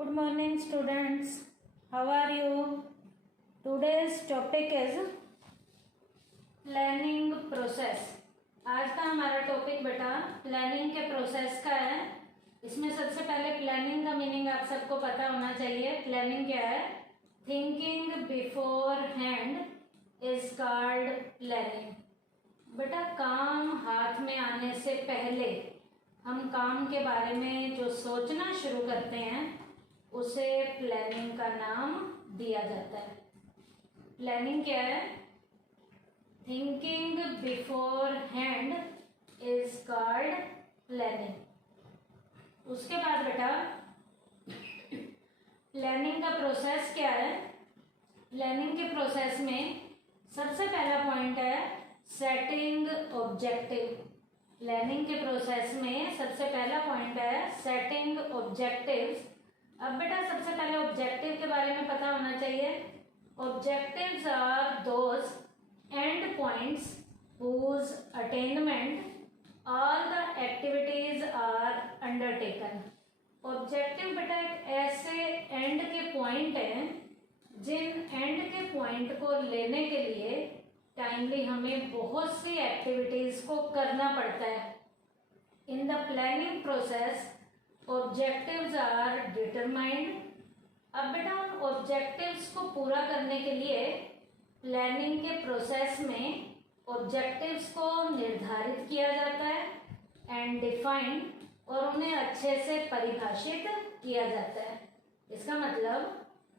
Good morning students. How are you? Today's topic is planning process. आज का हमारा topic बेटा प्लानिंग के प्रोसेस का है। इसमें सबसे पहले प्लानिंग का मीनिंग आप सबको पता होना चाहिए। प्लानिंग क्या है? Thinking before hand is called planning. बेटा काम हाथ में आने से पहले हम काम के बारे में जो सोचना शुरू करते हैं उसे प्लानिंग का नाम दिया जाता है। प्लानिंग क्या है? Thinking before hand is called planning. उसके बाद बेटा प्लानिंग का प्रोसेस क्या है? प्लानिंग के प्रोसेस में सबसे पहला पॉइंट है सेटिंग ऑब्जेक्टिव। प्लानिंग के प्रोसेस में सबसे पहला पॉइंट है सेटिंग ऑब्जेक्टिव्स। अब बेटा सबसे पहले ऑब्जेक्टिव के बारे में पता होना चाहिए। Objectives are those end points whose attainment all the activities are undertaken। Objective बेटा एक ऐसे एंड के पॉइंट हैं जिन एंड के पॉइंट को लेने के लिए टाइमली हमें बहुत सी एक्टिविटीज को करना पड़ता है। In the planning process objectives are determined. अब बेटा उन ऑब्जेक्टिव्स को पूरा करने के लिए प्लानिंग के प्रोसेस में ऑब्जेक्टिव्स को निर्धारित किया जाता है एंड डिफाइंड, और उन्हें अच्छे से परिभाषित किया जाता है। इसका मतलब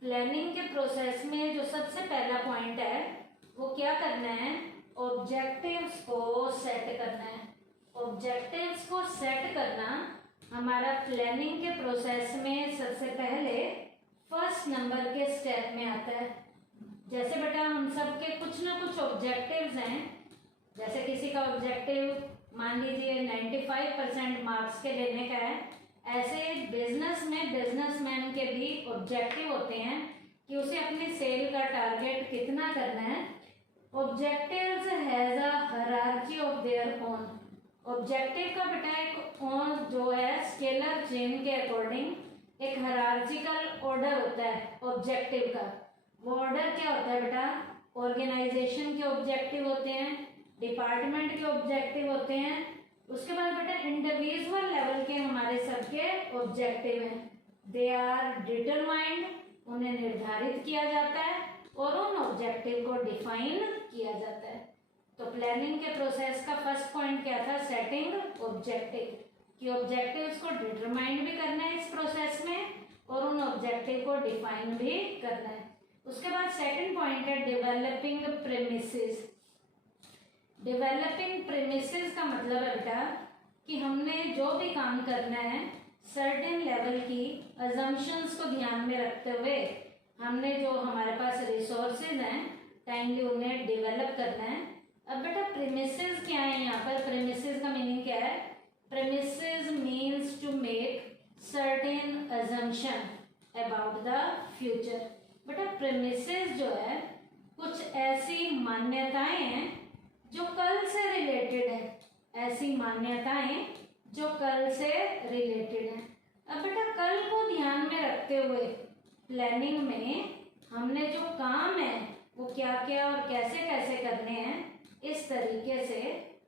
प्लानिंग के प्रोसेस में जो सबसे पहला पॉइंट है वो क्या करना है? ऑब्जेक्टिव्स को सेट करना है। ऑब्जेक्टिव्स को सेट करना हमारा प्लानिंग के प्रोसेस में सबसे पहले फर्स्ट नंबर के स्टेप में आता है। जैसे बेटा हम सबके कुछ ना कुछ ऑब्जेक्टिव्स हैं। जैसे किसी का ऑब्जेक्टिव मान लीजिए 95% मार्क्स के लेने का है, ऐसे बिजनेसमैन के भी ऑब्जेक्टिव होते हैं कि उसे अपनी सेल का टारगेट कितना करना है। Objectives has a hierarchy of their own. Objective का बेटा एक ओन जो है स्केलर चेन के अकॉर्डिंग एक हायरार्किकल ऑर्डर होता है ऑब्जेक्टिव का। वो ऑर्डर क्या होता है बेटा? ऑर्गेनाइजेशन के ऑब्जेक्टिव होते हैं, डिपार्टमेंट के ऑब्जेक्टिव होते हैं, उसके बाद बेटा इंडिविजुअल लेवल के हमारे सबके ऑब्जेक्टिव हैं। दे आर डिटरमाइंड, उन्हें निर्धारित किया जाता है और उन ऑब्जेक्टिव को डिफाइन किया जाता है। तो प्लानिंग के प्रोसेस का फर्स्ट पॉइंट क्या था? सेटिंग ऑब्जेक्टिव, कि ऑब्जेक्टिव्स को डिटरमाइंड भी करना है इस प्रोसेस में और उन ऑब्जेक्टिव को डिफाइन भी करना है। उसके बाद सेकंड पॉइंट है डेवलपिंग प्रेमिसेस। डेवलपिंग प्रेमिसेस का मतलब है बेटा कि हमने जो भी काम करना है सर्टेन लेवल की अजम्पशंस को ध्यान में रखते हुए हमने जो हमारे पास रिसोर्सेज हैं टाइमली उन्हें डेवलप करना है। अब बेटा प्रेमिसेस क्या है? यहाँ पर प्रेमिसेस का मीनिंग क्या है? Premises means to make certain assumption about the future. बेटा प्रेमिसेस जो है कुछ ऐसी मान्यताएं हैं जो कल से रिलेटेड है। ऐसी मान्यताएं जो कल से रिलेटेड है। अब बेटा कल को ध्यान में रखते हुए प्लानिंग में हमने जो काम है वो क्या क्या और कैसे कैसे करने हैं, इस तरीके से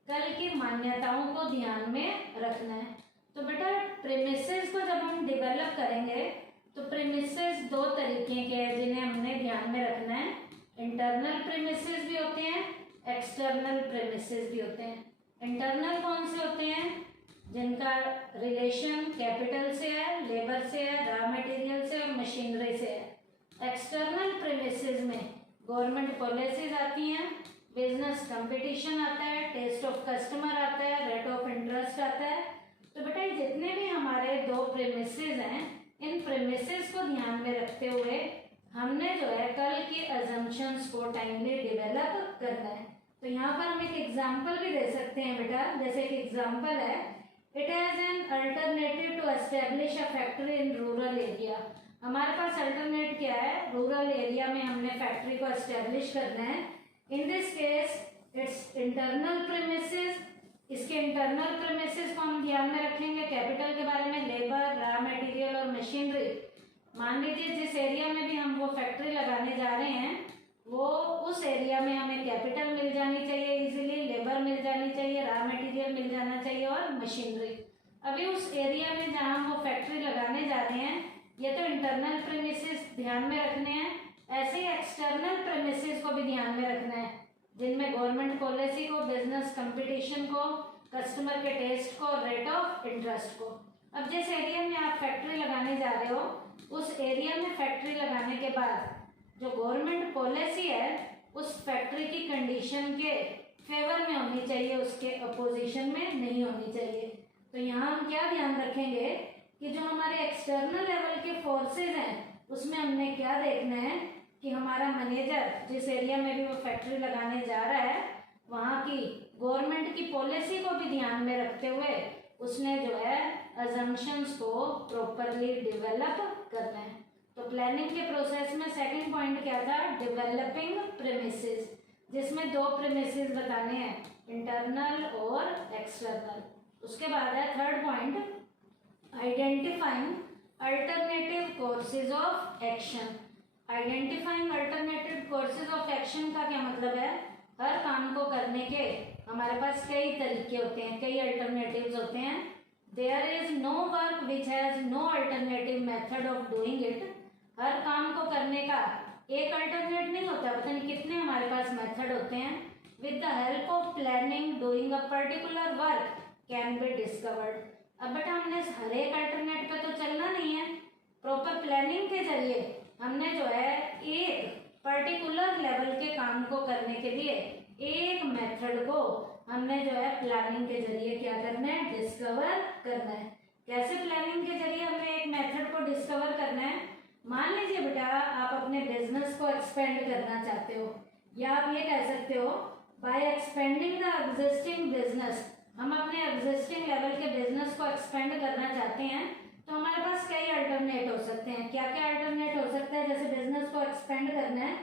कल की मान्यताओं को ध्यान में रखना है। तो बेटा प्रेमिसेस को जब हम डेवलप करेंगे तो प्रेमिसेस दो तरीके के हैं जिन्हें हमने ध्यान में रखना है। इंटरनल प्रेमिसेस भी होते हैं, एक्सटर्नल प्रेमिसेस भी होते हैं। इंटरनल कौन से होते हैं? जिनका रिलेशन कैपिटल से है, लेबर से है, रॉ मटेरियल से और मशीनरी से है। एक्सटर्नल प्रेमिसेस में गवर्नमेंट पॉलिसीज आती हैं, बिजनेस कंपटीशन आता है, टेस्ट ऑफ कस्टमर आता है, रेट ऑफ इंटरेस्ट आता है। तो बेटा ये जितने भी हमारे दो प्रेमिसेस हैं, इन प्रेमिसेस को ध्यान में रखते हुए हमने जो है कल की अजम्पशंस को टाइमली डेवलप करना है। तो यहाँ पर हम एक एग्जाम्पल भी दे सकते हैं बेटा। जैसे कि एग्जाम्पल है, it has an alternative to establish a factory in rural area. हमारे पास अल्टरनेट क्या है? रूरल एरिया में हमने फैक्ट्री को एस्टेब्लिश करना है। In this case it's internal premises. इसके इंटरनल प्रेमिसेस को हम ध्यान में रखेंगे कैपिटल के बारे में, लेबर, रॉ मटेरियल और मशीनरी। मान लीजिए जिस एरिया में भी हम वो फैक्ट्री लगाने जा रहे हैं वो उस एरिया में हमें कैपिटल मिल जानी चाहिए, इजीली लेबर मिल जानी चाहिए, रॉ मटेरियल मिल जाना चाहिए और मशीनरी। अभी उस एरिया में जहाँ हम वो फैक्ट्री लगाने जा रहे हैं, ये तो इंटरनल प्रेमिसेस ध्यान में रखने हैं, ऐसे ही एक्सटर्नल प्रेमिसेस को भी ध्यान में रखना है, जिनमें गवर्नमेंट पॉलिसी को, बिजनेस कंपटीशन को, कस्टमर के टेस्ट को, रेट ऑफ इंटरेस्ट को। अब जिस एरिया में आप फैक्ट्री लगाने जा रहे हो उस एरिया में फैक्ट्री लगाने के बाद जो गवर्नमेंट पॉलिसी है उस फैक्ट्री की कंडीशन के फेवर में होनी चाहिए, उसके अपोजिशन में नहीं होनी चाहिए। तो यहाँ हम क्या ध्यान रखेंगे कि जो हमारे एक्सटर्नल लेवल के फोर्सेज हैं उसमें हमने क्या देखना है कि हमारा मैनेजर जिस एरिया में भी वो फैक्ट्री लगाने जा रहा है वहाँ की गवर्नमेंट की पॉलिसी को भी ध्यान में रखते हुए उसने जो है अजम्पशंस को प्रॉपरली डेवलप करना है। तो प्लानिंग के प्रोसेस में सेकंड पॉइंट क्या था, डेवलपिंग प्रेमिसेस, जिसमें दो प्रेमिसेस बताने हैं, इंटरनल और एक्सटर्नल। उसके बाद है third point, identifying alternative courses of action. Identifying alternative courses of action का क्या मतलब है, हर काम को करने के हमारे पास कई तरीके होते हैं, कई अल्टरनेटिव्स होते हैं। There is no work which has no alternative method of doing it. हर काम को करने का एक अल्टरनेट नहीं होता, पता नहीं कितने हमारे पास मेथड होते हैं। With the help of planning doing a particular work can be discovered. अब बेटा हमने हर एक अल्टरनेट पे तो चलना नहीं है, प्रॉपर प्लानिंग के जरिए हमने जो है एक पर्टिकुलर लेवल के काम को करने के लिए एक मेथड को हमने जो है प्लानिंग के जरिए क्या करना है, डिस्कवर करना है। कैसे प्लानिंग के जरिए हमने एक मेथड को डिस्कवर करना है, मान लीजिए बेटा आप अपने बिजनेस को एक्सपेंड करना चाहते हो, या आप ये कह सकते हो by expanding the existing business, हम अपने एग्जिस्टिंग लेवल के बिजनेस को एक्सपेंड करना चाहते हैं तो हमारे पास कई अल्टरनेट हो सकते हैं। क्या क्या अल्टरनेट हो सकता है जैसे बिजनेस को एक्सपेंड करना है।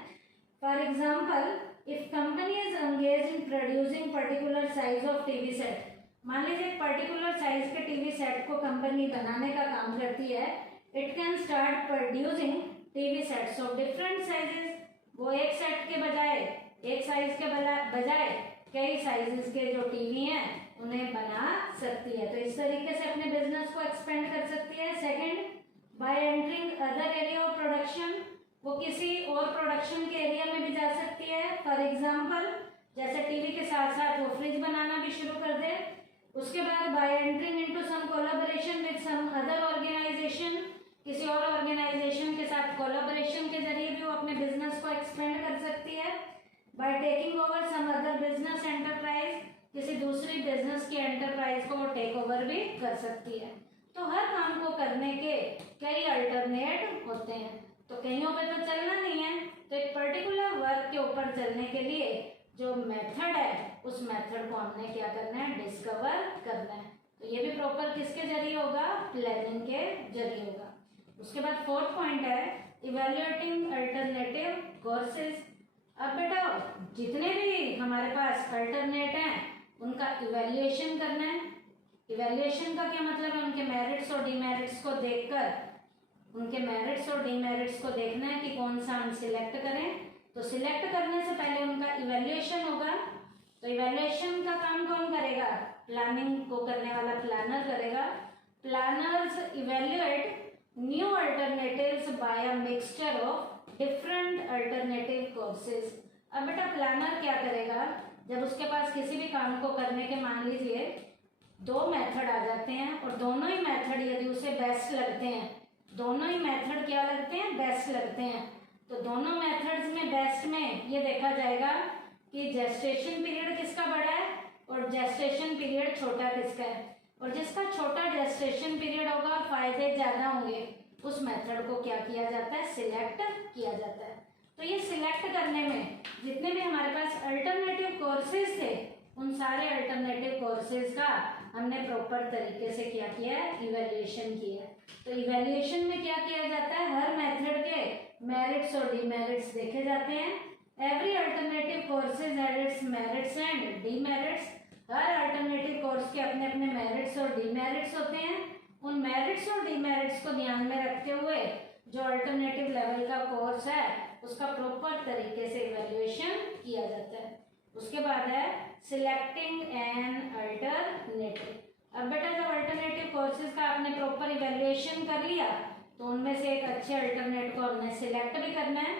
For example, if company is engage in producing particular size of TV set, मान लीजिए एक पर्टिकुलर साइज के टीवी सेट को कंपनी बनाने का काम करती है, it can start producing TV sets of different sizes. वो एक सेट के बजाय, एक साइज के बजाय कई साइजेस के जो टीवी हैं उन्हें बना सकती है। तो इस तरीके से अपने बिजनेस को एक्सपेंड कर सकती है। Second, bye entering other area of production, वो किसी और प्रोडक्शन के एरिया में भी जा सकती है। फॉर एग्जाम्पल, जैसे टीवी के साथ साथ वो फ्रिज बनाना भी शुरू कर दे। उसके बाद by entering into some collaboration with some other organization, किसी और ऑर्गेनाइजेशन के साथ कोलैबोरेशन के जरिए भी वो अपने बिजनेस को एक्सपेंड कर सकती है। By taking over some other business enterprise, किसी दूसरी बिजनेस की एंटरप्राइज को वो टेक ओवर भी कर सकती है। तो हर काम को करने के कई अल्टरनेट होते हैं। तो कईयों पे तो चलना नहीं है, तो एक पर्टिकुलर वर्क के ऊपर चलने के लिए जो मेथड है उस मेथड को हमने क्या करना है, डिस्कवर करना है। तो ये भी प्रॉपर किसके जरिए होगा, प्लानिंग के जरिए होगा। उसके बाद फोर्थ पॉइंट है इवेल्युएटिंग अल्टरनेटिव कोर्सेज। अब बेटा जितने भी हमारे पास अल्टरनेट हैं उनका इवेल्युएशन करना है। इवेल्युएशन का क्या मतलब है, उनके मेरिट्स और डिमेरिट्स को देखकर, उनके मेरिट्स और डिमेरिट्स को देखना है कि कौन सा हम सिलेक्ट करें। तो सिलेक्ट करने से पहले उनका इवेल्युएशन होगा। तो इवेल्युएशन का काम कौन करेगा, प्लानिंग को करने वाला प्लानर करेगा। Planners evaluate new alternatives by a mixture of different alternative courses. अब बेटा प्लानर क्या करेगा, जब उसके पास किसी भी काम को करने के मान लीजिए दो मेथड आ जाते हैं और दोनों ही मेथड यदि उसे बेस्ट लगते हैं, दोनों ही मेथड क्या लगते हैं, बेस्ट लगते हैं, तो दोनों मेथड्स में बेस्ट में ये देखा जाएगा कि जेस्टेशन पीरियड किसका बड़ा है और जेस्टेशन पीरियड छोटा किसका है। और जिसका छोटा जेस्टेशन पीरियड होगा और फायदे ज़्यादा होंगे उस मेथड को क्या किया जाता है, सिलेक्ट किया जाता है। तो ये सिलेक्ट करने में जितने भी हमारे पास अल्टरनेटिव कोर्सेज थे उन सारे अल्टरनेटिव कोर्सेज का हमने प्रॉपर तरीके से क्या किया है, इवेल्युएशन किया है। तो इवेल्युएशन में क्या किया जाता है, हर मेथड के मेरिट्स और डिमेरिट्स देखे जाते हैं। Every alternative courses had it's merits and demerits. Her alternative course के अपने अपने मेरिट्स और डिमेरिट्स होते हैं। उन मेरिट्स और डिमेरिट्स को ध्यान में रखते हुए जो अल्टरनेटिव लेवल का कोर्स है उसका प्रॉपर तरीके से इवैल्यूएशन किया जाता है। उसके बाद है सिलेक्टिंग एन अल्टरनेटिव। अब बेटा जब अल्टरनेटिव कोर्सेज का आपने प्रॉपर इवैल्यूएशन कर लिया तो उनमें से एक अच्छे अल्टरनेट को हमने सिलेक्ट भी करना है।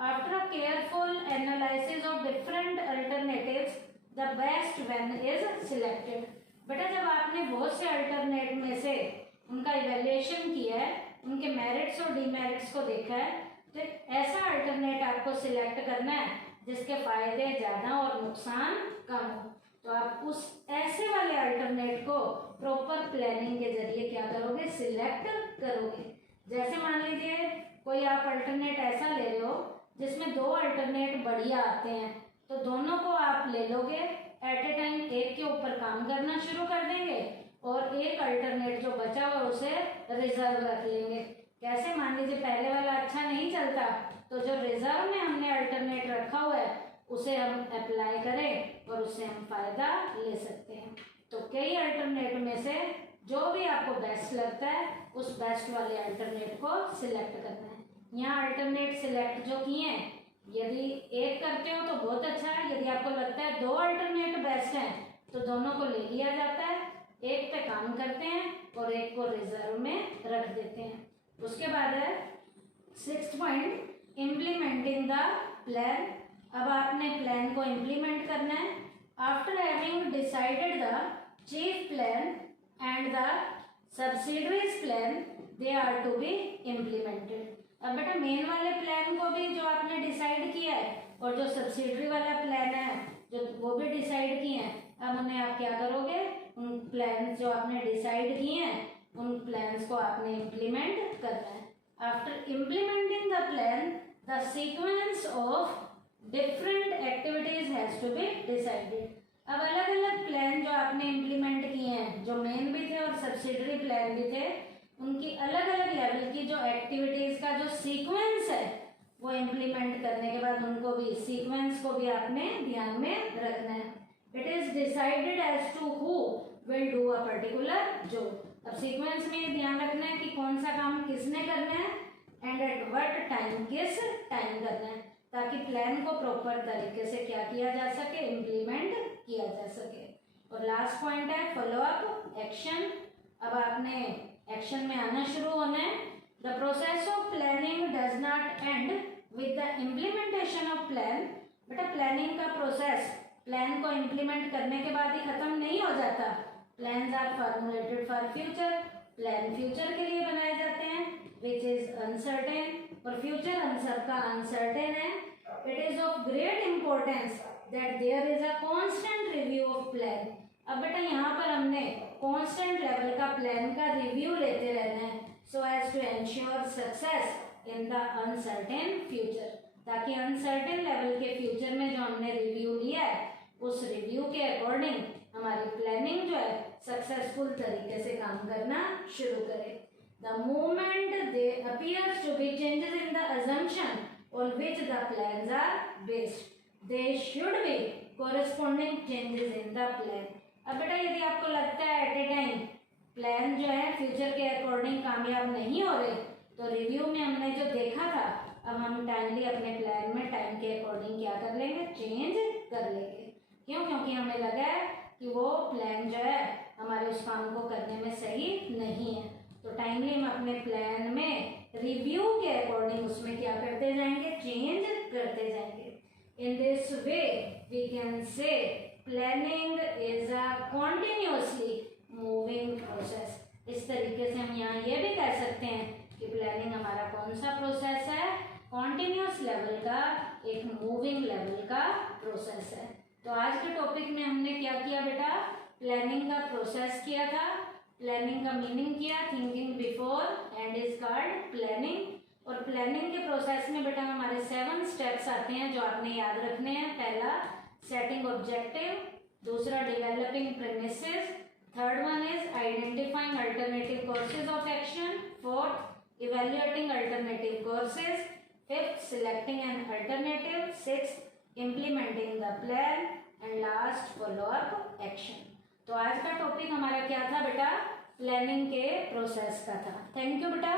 After a careful analysis of different alternatives the best one is selected. बेटा जब आपने बहुत से अल्टरनेट में से उनका इवैल्यूएशन किया है, उनके मेरिट्स और डीमेरिट्स को देखा है, तो ऐसा अल्टरनेट आपको सिलेक्ट करना है जिसके फायदे ज़्यादा और नुकसान कम हो। तो आप उस ऐसे वाले अल्टरनेट को प्रॉपर प्लानिंग के जरिए क्या करोगे, सिलेक्ट करोगे। जैसे मान लीजिए कोई आप अल्टरनेट ऐसा ले रहे हो जिसमें दो अल्टरनेट बढ़िया आते हैं, तो दोनों को आप ले लोगे, एट ए टाइम एक के ऊपर काम करना शुरू कर देंगे और एक अल्टरनेट जो बचा हुआ उसे रिजर्व रख लेंगे। कैसे, मान लीजिए पहले वाला अच्छा नहीं चलता तो जो रिजर्व में हमने अल्टरनेट रखा हुआ है उसे हम अप्लाई करें और उससे हम फायदा ले सकते हैं। तो कई अल्टरनेट में से जो भी आपको बेस्ट लगता है उस बेस्ट वाले अल्टरनेट को सिलेक्ट करना है। यहाँ अल्टरनेट सिलेक्ट जो किए हैं, यदि एक करते हो तो बहुत अच्छा है, यदि आपको लगता है दो अल्टरनेट बेस्ट हैं तो दोनों को ले लिया जाता है, एक पे काम करते हैं और एक को रिजर्व में रख देते हैं। उसके बाद है 6th point, implementing the plan. अब आपने प्लान को इम्प्लीमेंट करना है। After having decided the chief plan and the subsidiaries plan they are to be implemented. अब बेटा मेन वाले प्लान को भी जो आपने डिसाइड किया है और जो सब्सिडरी वाला प्लान है जो वो भी डिसाइड किए हैं, अब उन्हें आप क्या करोगे, उन प्लान जो आपने डिसाइड किए हैं उन प्लान्स को आपने इम्प्लीमेंट करना है। After implementing the plan the sequence of different activities has to be decided. अब अलग अलग प्लान जो आपने इम्प्लीमेंट किए हैं, जो मेन भी थे और सब्सिडरी प्लान भी थे, उनकी अलग अलग लेवल की जो एक्टिविटीज का जो सीक्वेंस है वो इम्प्लीमेंट करने के बाद उनको भी सीक्वेंस को भी आपने ध्यान में रखना है। It is decided as to who will do a particular job. अब सीक्वेंस में ध्यान रखना है कि कौन सा काम किसने करना है एंड एट व्हाट टाइम, किस टाइम करना है, ताकि प्लान को प्रॉपर तरीके से क्या किया जा सके, इम्प्लीमेंट किया जा सके। और लास्ट पॉइंट है फॉलो अप एक्शन। अब आपने एक्शन में आना शुरू होना है। The process of planning does not end with the implementation of plan. बेटा प्लानिंग का प्रोसेस प्लान को इम्प्लीमेंट करने के बाद ही खत्म नहीं हो जाता। Plans are formulated for future. Plan future के लिए बनाए जाते हैं विच इज अनसर्टेन, और फ्यूचर आंसर का अनसर्टेन है। It is of great importance that there is a constant review of plan. अब बेटा यहाँ पर हमने कांस्टेंट लेवल का प्लान का रिव्यू लेते रहना है so as to ensure success in the uncertain future, ताकि अनसर्टेन लेवल के फ्यूचर में जो हमने रिव्यू लिया है उस रिव्यू के अकॉर्डिंग हमारी प्लानिंग जो है सक्सेसफुल तरीके से काम करना शुरू करे। The moment they appears to be changes in the assumption on which the plans are based, they should be corresponding changes in the plan. अब बेटा यदि आपको लगता है एट ए टाइम प्लान जो है फ्यूचर के अकॉर्डिंग कामयाब नहीं हो रहे, तो रिव्यू में हमने जो देखा था अब हम टाइमली अपने प्लान में टाइम के अकॉर्डिंग क्या कर लेंगे, चेंज कर लेंगे। क्यों? क्योंकि हमें लगा है कि वो प्लान जो है हमारे उस काम को करने में सही नहीं है। तो टाइमली हम अपने प्लान में रिव्यू के अकॉर्डिंग उसमें क्या करते जाएंगे, चेंज करते जाएंगे। In this way we can say planning is a continuously moving process. इस तरीके से हम यहाँ ये भी कह सकते हैं कि प्लानिंग हमारा कौन सा प्रोसेस है, कॉन्टिन्यूस लेवल का, एक मूविंग लेवल का प्रोसेस है। तो आज के टॉपिक में हमने क्या किया बेटा, प्लानिंग का प्रोसेस किया था, प्लानिंग का मीनिंग किया, thinking before and is called planning. और प्लानिंग के प्रोसेस में बेटा हमारे 7 स्टेप्स आते हैं जो आपने याद रखने हैं। पहला सेटिंग ऑब्जेक्टिव, दूसरा developing premises, third one is identifying alternative courses of action, fourth evaluating alternative courses, fifth selecting an alternative, sixth implementing the plan and last follow up action. तो आज का टॉपिक हमारा क्या था बेटा, प्लानिंग के process का था। थैंक यू बेटा।